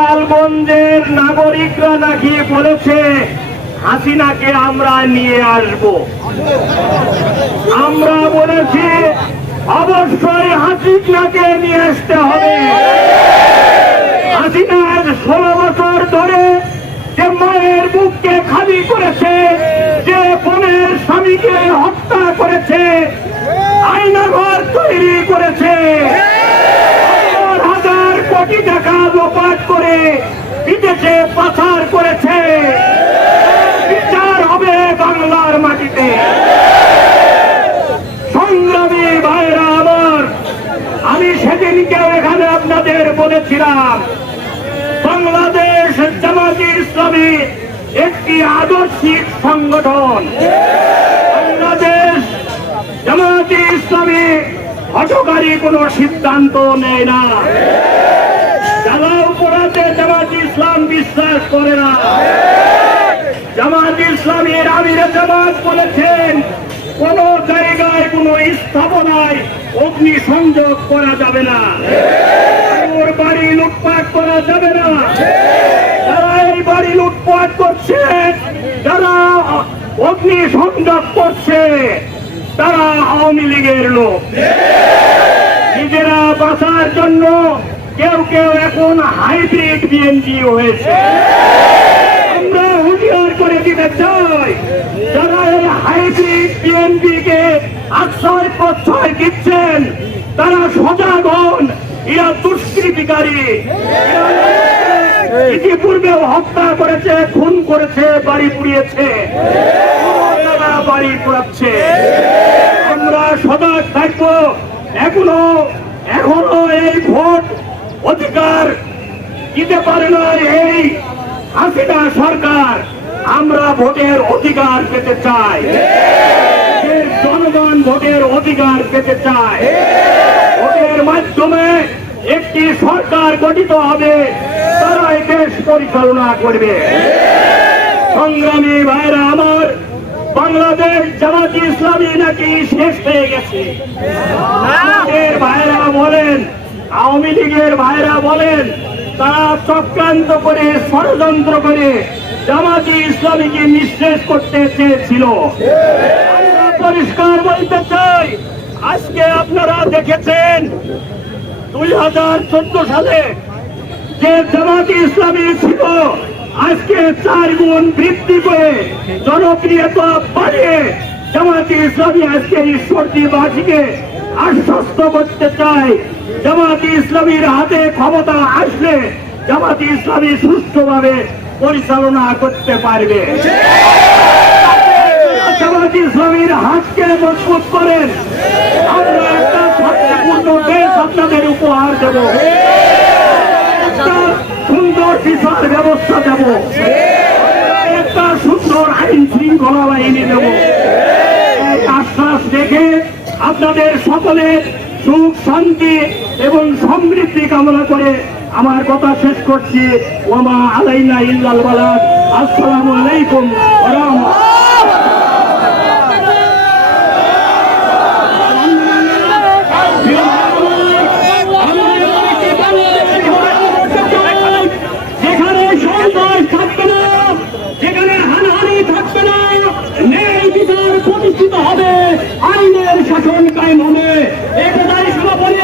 গোপালগঞ্জের নাগরিকরা নাকি বলেছে, হাসিনাকে আমরা নিয়ে আসব আমরা বলেছি, অবশ্যই হাসিনাকে নিয়ে আসতে হবে হাসিনার ষোলো বছর ধরে যে মায়ের বুককে খালি করেছে, যে বোনের স্বামীকে হত্যা করেছে আইনাঘর তৈরি করেছে। হাজার কোটি টাকা লোপাট বিদেশে পাচার করেছে। বিচার হবে বাংলার মাটিতে। সংগ্রামী ভাইরা আমার, আমি সেদিনকে এখানে আপনাদের বলেছিলাম, বাংলাদেশ জামাতি ইসলামী একটি আদর্শিক সংগঠন। বাংলাদেশ জামাতি ইসলামী হঠকারী কোনো সিদ্ধান্ত নেয় না। জামাতি ইসলাম বিশ্বাস করে না। জামাত ইসলামের আমিরে জামাত বলেছেন, কোন জায়গায় কোন স্থাপনায় অগ্নি সংযোগ করা যাবে না। ওর বাড়ি লুটপাট করা যাবে না। যারা এই বাড়ি লুটপাট করছে, যারা অগ্নি সংযোগ করছে, তারা আওয়ামী লীগের লোক। নিজেরা বাঁচার জন্য কেউ কেউ এখন হাইব্রিড বিএনপি হয়েছে। আমরা হুঁশিয়ার করে দিতে চাই। যারা এই হাইব্রিড বিএনপি কে আশ্রয় প্রশ্রয় দিচ্ছেন তারা সজাগ হন। এরা দুষ্কৃতিকারী। ইতিপূর্বে হত্যা করেছে খুন করেছে বাড়ি পুড়িয়েছে। তারা বাড়ি পুড়াচ্ছে। আমরা সজাগ থাকব। এখনও এখনও এই ভোট অধিকার দিতে পারে না এই হাসিনা সরকার। আমরা ভোটের অধিকার পেতে চাই। জনগণ ভোটের অধিকার পেতে চায়। ভোটের মাধ্যমে একটি সরকার গঠিত হবে তারা দেশ পরিচালনা করবে। সংগ্রামী ভাইরা আমার, বাংলাদেশ জামাত ইসলামী নাকি শেষ হয়ে গেছে? ভাইরা বলেন আওয়ামী লীগের ভাইরা বলেন, তারা চক্রান্ত করে, ষড়যন্ত্র করে জামাতি ইসলামীকে নিঃশেষ করতে চেয়েছিল। পরিষ্কার বলতে চাই, আজকে আপনারা দেখেছেন, দুই হাজার চোদ্দ সালে যে জামাতি ইসলামী ছিল, আজকে চার গুণ বৃদ্ধি করে জনপ্রিয়তা বাড়িয়ে জামাতি ইসলামী আজকে ঈশ্বরদীবাসীকে করতে চায় জামাতি ইসলামীর হাতে ক্ষমতা আসলে জামাতি ইসলামী সুষ্ঠুভাবে পরিচালনা করতে পারবে। জামাতি ইসলামীর হাতকে মজবুত করেন। আমরা একটা শান্তিপূর্ণ দেশ আপনাদের উপহার দেব। একটা সুন্দর বিচার ব্যবস্থা দেব। একটা সুন্দর আইন শৃঙ্খলা বাহিনী দেব। আশ্বাস রেখে আপনাদের সকলের সুখ, শান্তি এবং সমৃদ্ধি কামনা করে আমার কথা শেষ করছি। ওমা আলাইনা ইল্লাল বালাদ আসসালামু আলাইকুম ওয়া রাহমাতুল্লাহ যেখানে সন্ত্রাস থাকবে না যেখানে হানাহানি থাকবে না ন্যায় বিচার প্রতিষ্ঠিত হবে আইনের শাসন কায়েম হবে। একতাই সমাপনী